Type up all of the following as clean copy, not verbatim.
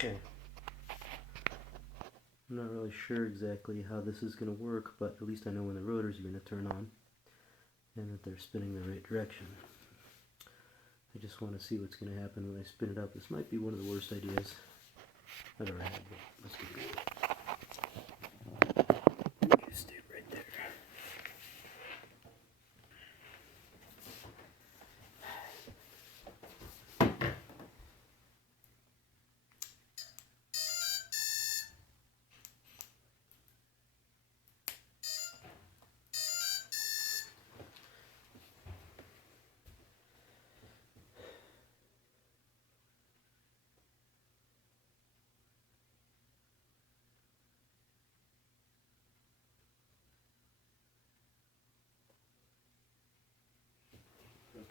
Okay. I'm not really sure exactly how this is going to work, but at least I know when the rotors are going to turn on and that they're spinning the right direction. I just want to see what's going to happen when I spin it up. This might be one of the worst ideas I've ever had, but let's get going. Okay, stay right there.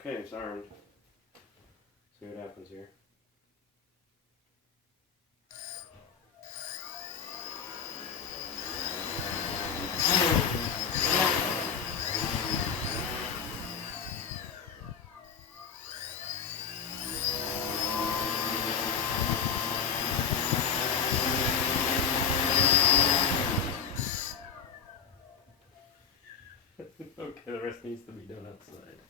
Okay, it's armed. See what happens here. Okay, the rest needs to be done outside.